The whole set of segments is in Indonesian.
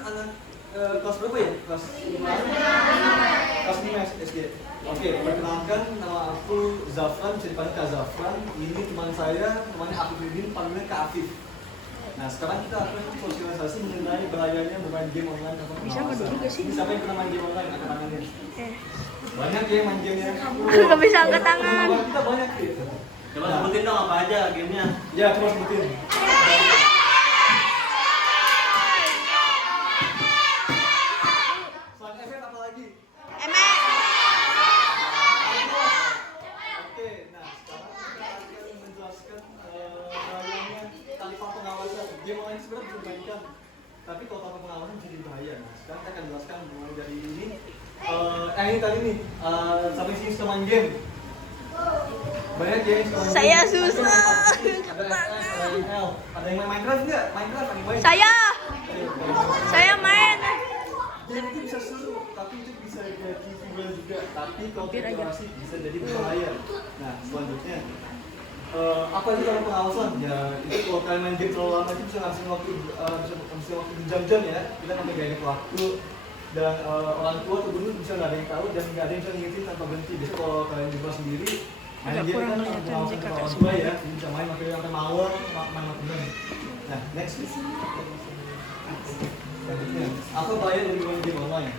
anak kelas berapa ya? Kelas 5 SD. Oke, perkenalkan nama aku Zafran, bisa dipanggil Kak Zafran. Ini teman saya, namanya Afifudin, panggilnya Kak Afif. Nah, sekarang kita akan sosialisasi mengenai bahayanya bermain game online atau Bisa nggak dulu gak sih? Siapa yang pernah main game online? Angkat tangannya. Banyak ya main gamenya. Nggak bisa angkat tangan. Kita banyak gitu. Coba sebutin dong apa aja gamenya. Ya, coba sebutin. Selain efek apa lagi? Emek. Oke, nah sekarang kita akan menjelaskan bahayanya tanpa pengawasan. Game online sebenarnya bisa dimainkan, tapi kalau tanpa pengawasan jadi bahaya. Nah, sekarang kita akan jelaskan mulai dari ini. Ini tadi nih, sampai sini suka main game. Banyak game suka main Saya game. susah. Ada FS, ada ML. Ada yang main Minecraft nggak? Minecraft ada yang main? Saya main. Game itu bisa seru, tapi itu bisa jadi hiburan juga. Tapi kalau durasi bisa jadi berbahaya. Nah, selanjutnya apa itu kalau pengawasan? Ya, itu kalau kalian main game terlalu lama itu bisa ngasih waktu berjam-jam ya. Kita sampai gak ingat waktu. Dan orang tua atau guru bisa nggak ada yang tahu dan nggak ada yang bisa ngingetin tanpa berhenti. Biasanya kalau kalian di rumah sendiri main game kan pengawasan sama orang tua ya, jadi bisa main sampai malam, main malam. Nah, next please. Selanjutnya, apa bahaya dari main game online?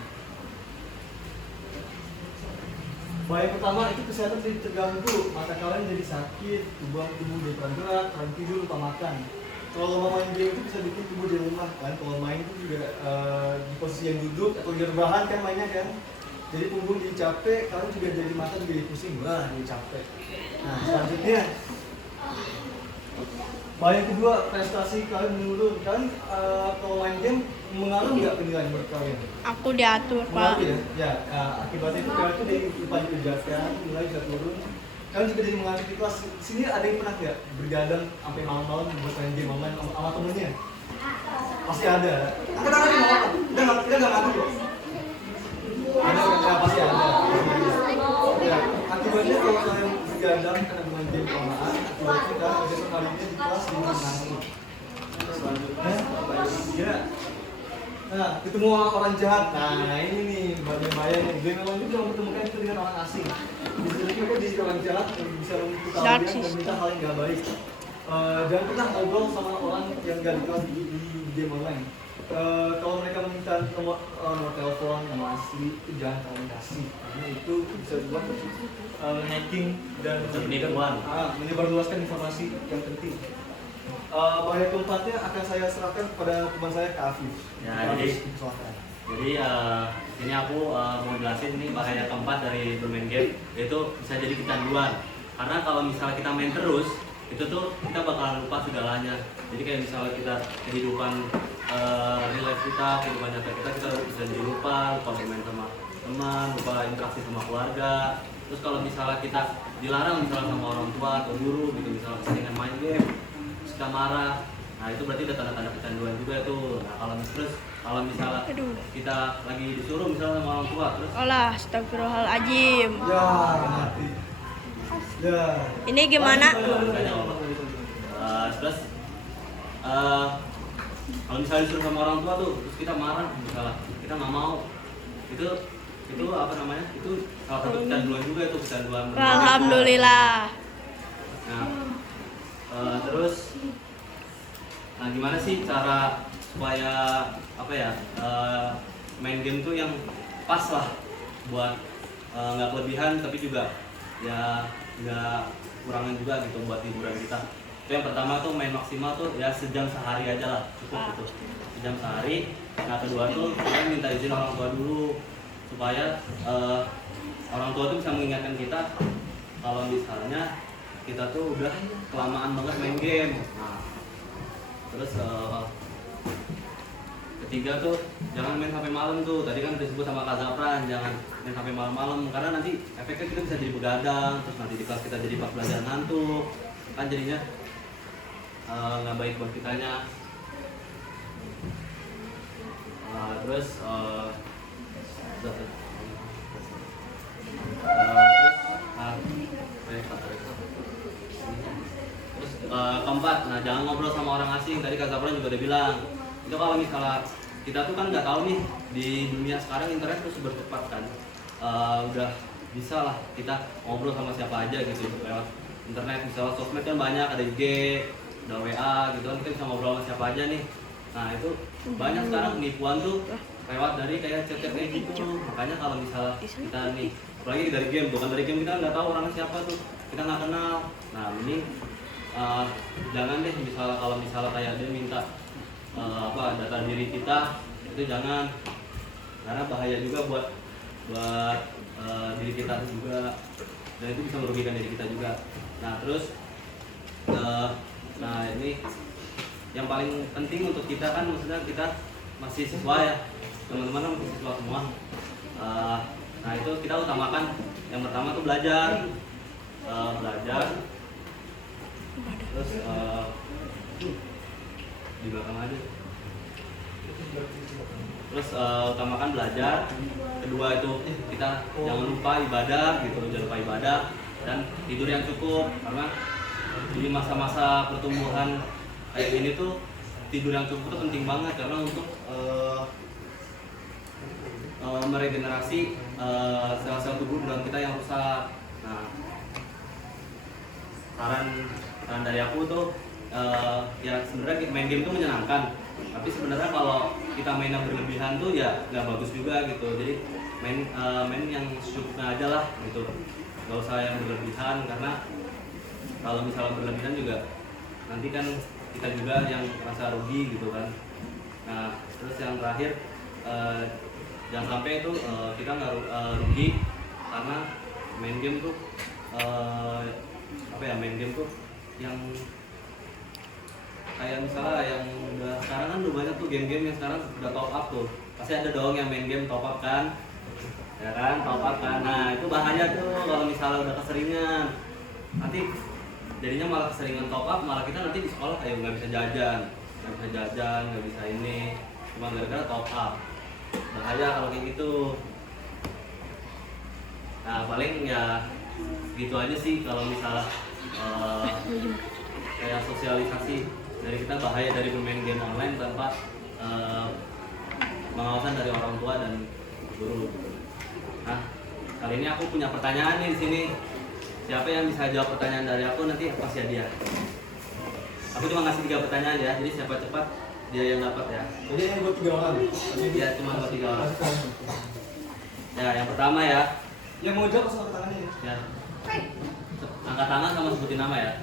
Bahaya pertama itu kesehatan jadi terganggu, mata kalian jadi sakit, tubuh jadi kurang gerak, kurang tidur, lupa makan. Kalau main game itu bisa bikin tubuh di rumah kan, kalau main itu juga di posisi yang duduk atau di rebahan kan mainnya kan, jadi punggung jadi capek, kalian juga jadi mata juga jadi pusing, wah jadi capek. Nah selanjutnya, bahaya kedua, prestasi kalian menurun. Kalian kalau main game mengaruh nggak penilaian menurut kalian? Aku diatur, Pak. Mengaruh ya, ya akibatnya itu kalian tuh lupa dikerjakan, nilai bisa turun. Kalian juga jadi mengalir di kelas. Sini ada yang pernah nggak bergadang sampai malam-malam buat main game online sama temennya? Pasti ada. Angkat tangan nih, nggak apa-apa. Kita nggak ngaku kok. Ada, ya, pasti ada. Ya, akibatnya kalau kalian bergadang karena bermain game kelamaan, akibatnya kalian besok harinya di kelas di ngantuk. Selanjutnya, ya. Nah, ketemu orang jahat. Nah, ini nih bahaya-bahayanya. Game online itu bisa mempertemukan kita dengan orang asing. Bisa jadi kita jadi orang jahat yang bisa menipu kalian dan minta hal yang nggak baik. Jangan pernah ngobrol sama orang yang nggak dikenal di game online. Kalau mereka meminta nomor telepon, nomor asli, itu jangan kalian kasih. Karena itu bisa buat hacking dan menyebarluaskan informasi yang penting. Bahaya keempatnya akan saya serahkan kepada teman saya Kak Afif. Ya, jadi ini aku mau jelasin nih bahaya keempat dari bermain game, yaitu bisa jadi kecanduan. Karena kalau misalnya kita main terus, itu tuh kita bakalan lupa segalanya. Jadi kayak misalnya kita kehidupan real life kita, kehidupan nyata kita bisa jadi lupa main sama teman, lupa interaksi sama keluarga. Terus kalau misalnya kita dilarang misalnya sama orang tua atau guru gitu, misalnya keseringan main game, suka marah, nah itu berarti udah tanda-tanda kecanduan juga tuh. Nah kalau misalnya kita lagi disuruh misalnya sama orang tua terus Astagfirullahaladzim. Ya, mati. Ya. Ini gimana? Terus kalau misalnya disuruh sama orang tua tuh terus kita marah misalnya kita nggak mau, itu apa namanya, itu salah satu kecanduan juga, itu kecanduan. Alhamdulillah. Nah, terus gimana sih cara supaya apa ya, main game tuh yang pas lah buat nggak kelebihan tapi juga ya nggak kurangan juga gitu buat hiburan kita. Itu yang pertama tuh main maksimal tuh ya sejam sehari aja lah, cukup gitu, sejam sehari. Nah kedua tuh kita minta izin orang tua dulu supaya orang tua tuh bisa mengingatkan kita kalau misalnya kita tuh udah kelamaan banget main game. Nah, terus ketiga tuh jangan main sampai malam tuh. Tadi kan disebut sama Kak Zafran, jangan main sampai malam-malam karena nanti efeknya kita bisa jadi begadang, terus nanti di kelas kita jadi pas belajar ngantuk, kan jadinya nggak baik buat kitanya. Terus keempat, nah jangan ngobrol sama orang asing. Tadi Kak Zafran juga udah bilang, itu kalau misalnya kita tuh kan nggak tahu nih di dunia sekarang internet tuh super cepat kan. Udah bisa lah kita ngobrol sama siapa aja gitu lewat internet. Misalnya sosmed kan banyak, ada IG, ada WA gitu kan, kita bisa ngobrol sama siapa aja nih. Nah itu banyak sekarang penipuan tuh lewat dari kayak chat-chat kayak gitu. Makanya kalau misalnya kita nih, apalagi dari game, bukan dari game, kita nggak tahu orangnya siapa tuh, kita nggak kenal. Nah ini jangan deh, misalnya kalau misalnya kayak dia minta data diri kita, itu jangan, karena bahaya juga buat diri kita juga, dan itu bisa merugikan diri kita juga. Nah terus nah ini yang paling penting untuk kita kan, maksudnya kita masih siswa ya, teman-teman masih siswa semua. Nah itu kita utamakan yang pertama tuh belajar, terus di belakang aja. Terus utamakan belajar. Kedua itu kita jangan lupa ibadah gitu, jangan lupa ibadah dan tidur yang cukup, karena di masa-masa pertumbuhan kayak gini tuh tidur yang cukup tuh penting banget, karena untuk meregenerasi sel-sel tubuh dalam kita yang rusak. Nah, saran dari aku tuh ya sebenarnya main game tuh menyenangkan, tapi sebenarnya kalau kita main yang berlebihan tuh ya nggak bagus juga gitu. Jadi main yang secukupnya aja lah gitu, nggak usah yang berlebihan, karena kalau misalnya berlebihan juga nanti kan kita juga yang merasa rugi gitu kan. Nah terus yang terakhir, jangan sampai itu kita nggak rugi karena main game tuh main game tuh yang kayak misalnya yang udah sekarang kan udah banyak tuh game-game yang sekarang udah top up tuh, pasti ada dong yang main game top up kan, ya kan, top up kan. Nah itu bahaya tuh kalau misalnya udah keseringan, nanti jadinya malah keseringan top up, malah kita nanti di sekolah kayak nggak bisa jajan, nggak bisa ini, cuma gara-gara top up. Bahaya kalau kayak gitu. Nah paling ya gitu aja sih kalau misalnya kayak sosialisasi dari kita, bahaya dari bermain game online tanpa pengawasan dari orang tua dan guru. Nah kali ini aku punya pertanyaan nih di sini. Siapa yang bisa jawab pertanyaan dari aku, nanti aku kasih hadiah. Aku cuma ngasih 3 pertanyaan ya, jadi siapa cepat dia yang dapat ya. Jadi yang buat 3 orang. Iya, cuma buat 3 orang. Ya, yang pertama ya. Yang mau jawab langsung angkat tangannya ya. Ya. Angkat tangan sama sebutin nama ya.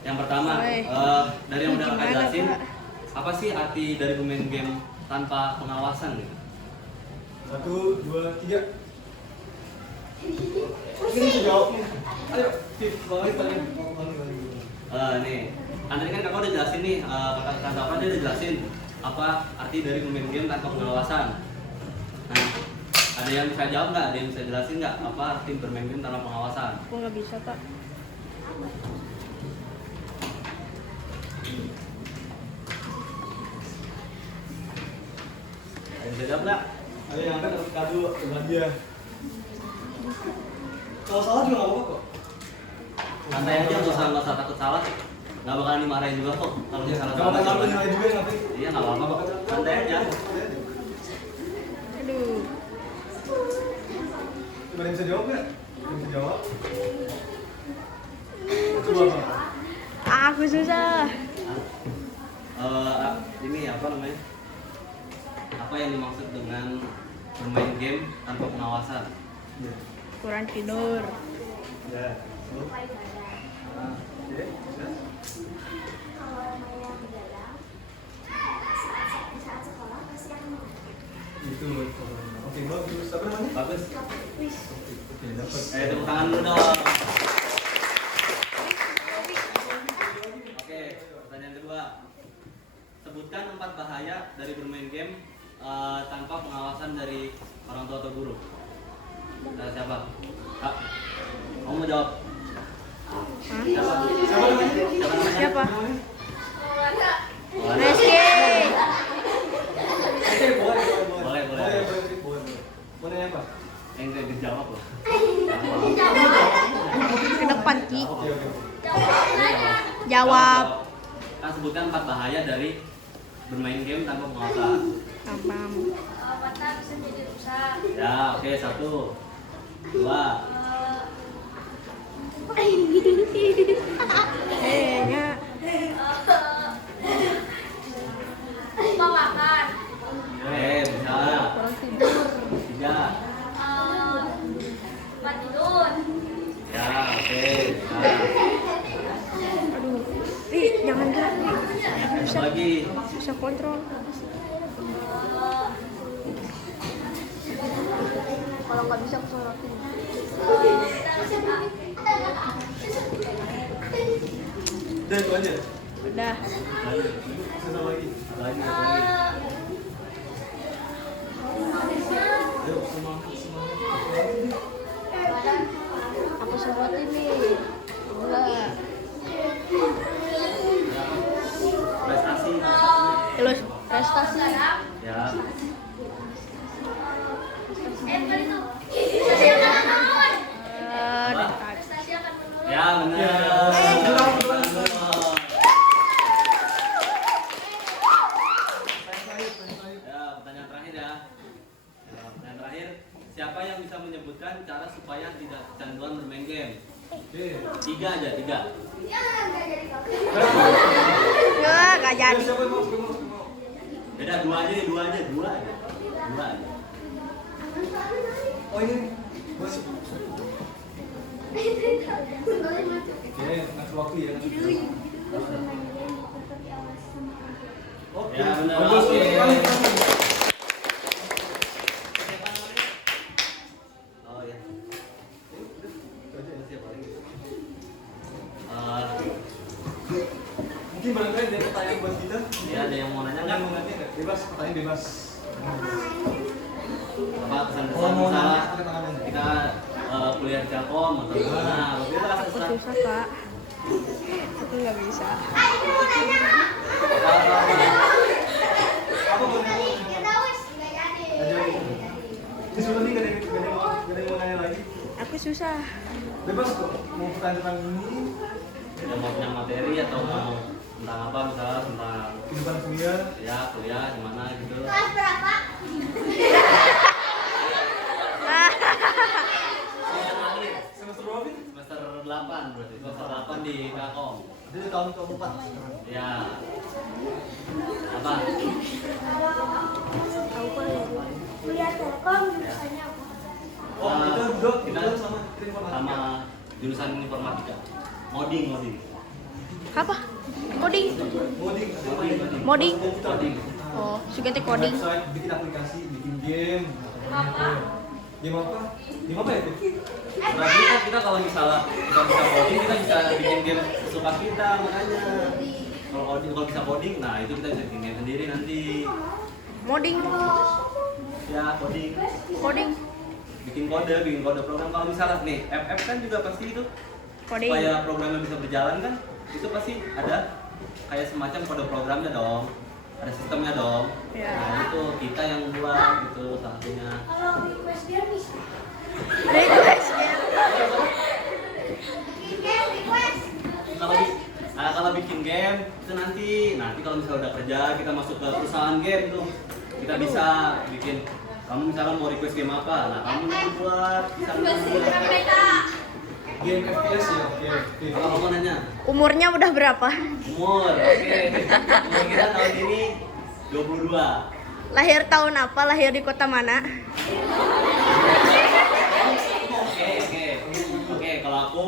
Yang pertama, dari yang udah kakak jelasin, apa sih arti dari bermain game tanpa pengawasan gitu? 1, 2, 3. Ini bisa jawab nih. Ayo, Steve, balik. Nih, kan tadi kan kakak udah jelasin nih, kakak dia udah jelasin apa arti dari bermain game tanpa pengawasan. Nah, ada yang bisa jawab nggak? Ada yang bisa jelasin nggak apa arti bermain game tanpa pengawasan? Aku nggak bisa, Pak. Ada yang bisa jawab nggak? Ayo yang angkat kado dengan dia. Kalau salah juga nggak apa-apa kok. Santai aja, nggak usah takut salah. Nggak bakalan dimarahin juga kok kalau misalnya Jangan salah. takut nilai juga nanti. Iya, nggak apa-apa kok. Santai aja. Aduh. Coba yang bisa jawab nggak? Yang bisa jawab. Coba apa? Aku susah. Ini apa namanya? Apa yang dimaksud dengan bermain game tanpa pengawasan? Kurang tidur. Ya. Oke. Itu. Oke, bagus. Apa namanya? Bagus. Oke, dapat. Tepuk tangan dulu dong. Oke, pertanyaan kedua. Sebutkan 4 bahaya dari bermain game tanpa pengawasan dari orang tua atau guru. Siapa? Kak, kamu mau jawab? Siapa? Siapa namanya? Siapa? Boleh. Rizky. Oke, boleh. Boleh. Boleh. Mau nanya apa? Yang gak dijawab loh. Ke depan, Ki. Oke. Jawab. Kan sebutkan 4 bahaya dari bermain game tanpa pengawasan. Paham. Mata bisa jadi rusak. Ya, oke, 1, 2. Nya. Lupa makan. Oke, bisa. Kurang tidur. 3. Lupa tidur. Ya, oke. Bisa. Aduh. Ri, jangan gerak, Ri. Satu lagi. Bisa kontrol. Kalau nggak bisa aku sorotin. Udah itu aja. Udah. Satu lagi. Satu lagi, satu lagi. Ayo semangat. Aku sorotin nih. Enggak. Prestasi. Terus prestasi. Ya. Bukan itu. Prestasi akan menurun. Prestasi akan menurun. Ya, benar. Ya, pertanyaan terakhir ya. Ya, pertanyaan terakhir, siapa yang bisa menyebutkan cara supaya tidak kecanduan bermain game? Oke. 3 aja, 3. Nggak jadi. Siapa yang mau? Beda 2 aja, 2 aja, 2 aja. 2 aja. Oh ini masuk. Oke, ngasih waktu ya. Oke. Ya, benar. Bagus, Oke. bagus. Oh ya. Itu aja ya. Siapa lagi? Mungkin barangkali ada pertanyaan buat kita. Ya, ada yang mau nanya Nanya nggak? mau nanya nggak? Bebas, pertanyaan bebas. Apa kesan-kesan Kalau mau misalnya nanya, angkat tangan. kita kuliah di Telkom atau gimana? Bebas, Aku terserah. susah, Kak. Aku nggak bisa. Apa mau nanya? Ini sudah nih, gak ada yang mau nanya lagi. Aku susah. Bebas kok, mau pertanyaan tentang ini, Ada mau punya materi atau mau tentang apa misalnya tentang kehidupan kuliah. ya kuliah gimana gitu. Kelas berapa? Semester berapa sih? Semester 8 berarti. Semester 8 di Telkom. Jadi tahun keempat. Ya. Apa? Aku kuliah. Kuliah Telkom jurusannya apa? Oh, kita duduk, kita sama sama jurusan informatika. Moding. Apa? Coding. Coding. Moding. Coding. Oh, suka teh coding. Website, bikin aplikasi, bikin game. Game apa? Game apa ya? Berarti kan kita kalau misalnya kita bisa coding, kita bisa bikin game kesukaan kita makanya. Kalau bisa coding, nah itu kita bisa bikin game sendiri nanti. Moding. Ya, coding. Coding. Bikin kode program. Kalau misalnya nih, FF kan juga pasti itu Coding. supaya programnya bisa berjalan kan, itu pasti ada kayak semacam kode programnya dong, ada sistemnya dong. Ya. Nah itu kita yang buat gitu salah satunya. Kalau request game bisa. Request game. Kalau bikin game itu nanti kalau misalnya udah kerja kita masuk ke perusahaan game tuh kita bisa bikin. Kamu misalnya mau request game apa, nah kamu yang buat bisa Game FPS ya, oke. Kalau kamu nanya Umurnya udah berapa? umur, oke. Umur kita tahun ini 22. Lahir tahun apa? Lahir di kota mana? Oke. Kalau aku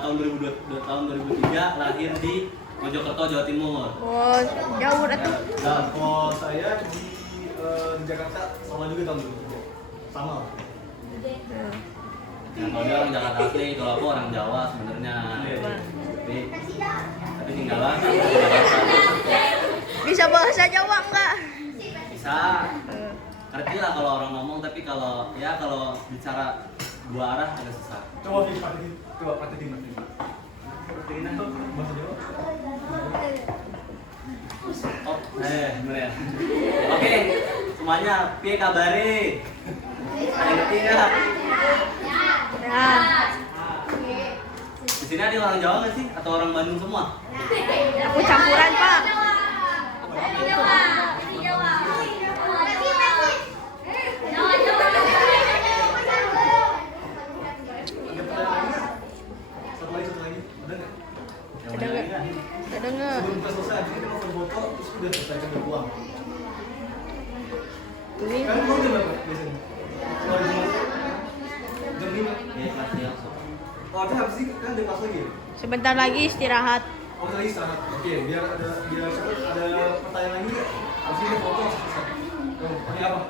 tahun 2003 lahir di Mojokerto, Jawa Timur. Oh, jauh atuh. Dan kalau saya di Jakarta sama juga tahun 2003. Sama. Nah, kalau dia orang Jakarta asli, kalau aku orang Jawa sebenarnya. Iya. Tapi tinggalnya di Jakarta. Bisa bahasa Jawa enggak? Bisa. Ngerti lah kalau orang ngomong, tapi kalau bicara dua arah agak susah. Coba praktekin. Praktekin apa? Bahasa Jawa. Oh, bener ya. Oke, semuanya, piye kabare? Ada yang ngerti nggak? Ya. Di sini ada orang Jawa nggak sih? Atau orang Bandung semua? Aku campuran, Pak. belum buka selesai, habis ini kita mau foto, terus udah selesai kan udah pulang. Ini Kalian mau jam berapa biasanya? Kalau jam 5? Iya, kelasnya langsung. Oh, tapi habis ini kan ada kelas lagi ya? sebentar lagi istirahat. Oh, lagi istirahat. Oke, biar ada pertanyaan lagi nggak? Habis ini foto langsung selesai. Oh, pakai apa?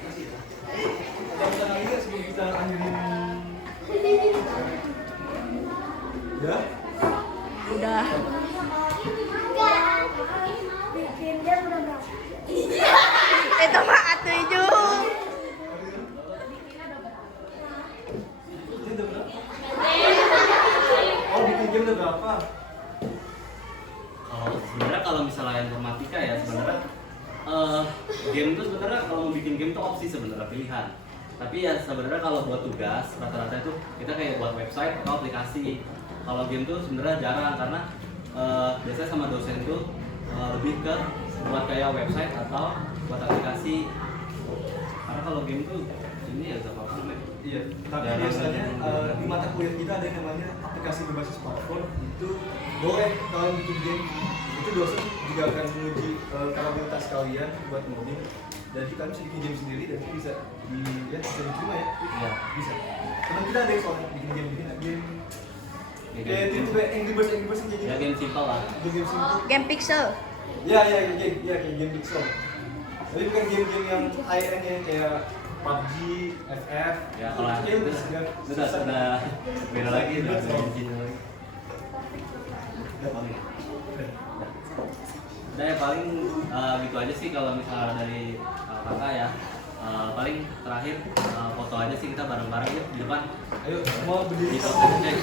Ada pertanyaan lagi nggak sebelum kita akhirin? Udah? Udah. Bikin dia udah berapa? Itu mah atuh. Ini udah berapa? Oh, bikin game udah berapa? Kalau misalnya informatika ya sebenarnya game tuh sebenarnya kalau mau bikin game tuh opsi sebenarnya pilihan. Tapi ya sebenarnya kalau buat tugas rata-rata itu kita kayak buat website atau aplikasi. Kalau game tuh sebenarnya jarang karena biasanya sama dosen tuh lebih ke buat kayak website atau buat aplikasi. Karena kalau game tuh ini ya apa namanya? Iya, tapi Jarang biasanya kan. di mata kuliah kita ada yang namanya aplikasi berbasis smartphone. Itu boleh kalian bikin game. Itu dosen juga akan menguji kapabilitas kalian buat ngoding. Jadi kalian bisa bikin game sendiri dan itu bisa bisa diterima ya. Iya. Bisa. Teman kita ada yang soalnya bikin game Ya, kayak game, itu Angry Birds kayak gitu. ya game simpel lah. Game simple. Game Pixel. Ya kayak game pixel. Tapi bukan game-game yang high end yang kayak PUBG, FF. Ya kalau game itu sudah beda lagi, udah beda engine lagi. Udah ya paling gitu aja sih kalau misalnya dari kakak ya. Paling terakhir foto aja sih kita bareng-bareng yuk di depan. Ayo, mau berdiri. Di foto banyak